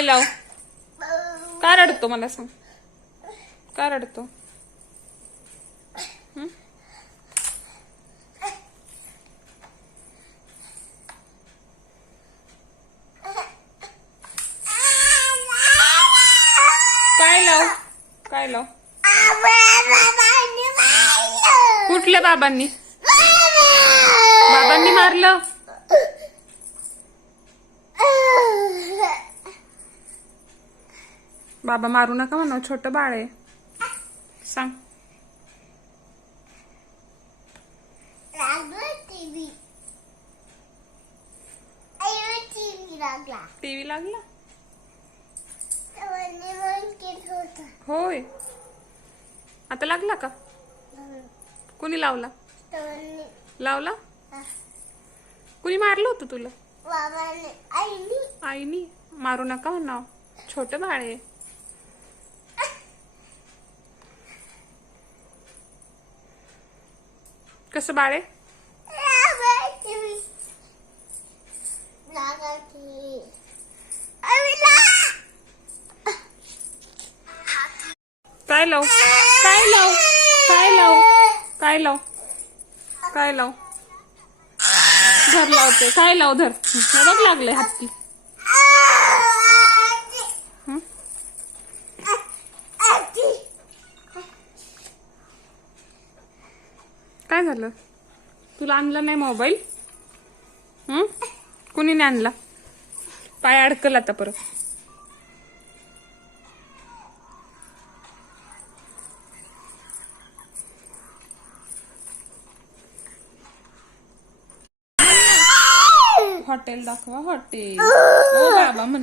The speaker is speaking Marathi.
पाय लाव. का रडतो मला सांग, का रडतो? काय लाव, काय लाव? कुठल्या बाबांनी? बाबांनी मारलं? बाबा मारू नका म्हणा, छोटं बाळ आहे. सांग. टीव्ही लागला? होय. आता लागला का? कुणी लावला? लावला? कुणी मारलं होतं तुला? आईनी. मारू नका म्हणा, छोटं बाळ आहे. कसं बाळ आहे? काय लाव, काय लाव, काय लाव, काय लाव, काय लाव? धर लावते. काय लाव? धर. बघ लागले हाती. काय झालं? तुला आणलं नाही मोबाईल? कुणी नाही आणला? पाय अडकल आता परत. हॉटेल दाखवा, हॉटेल. ओ बाबा म्हण.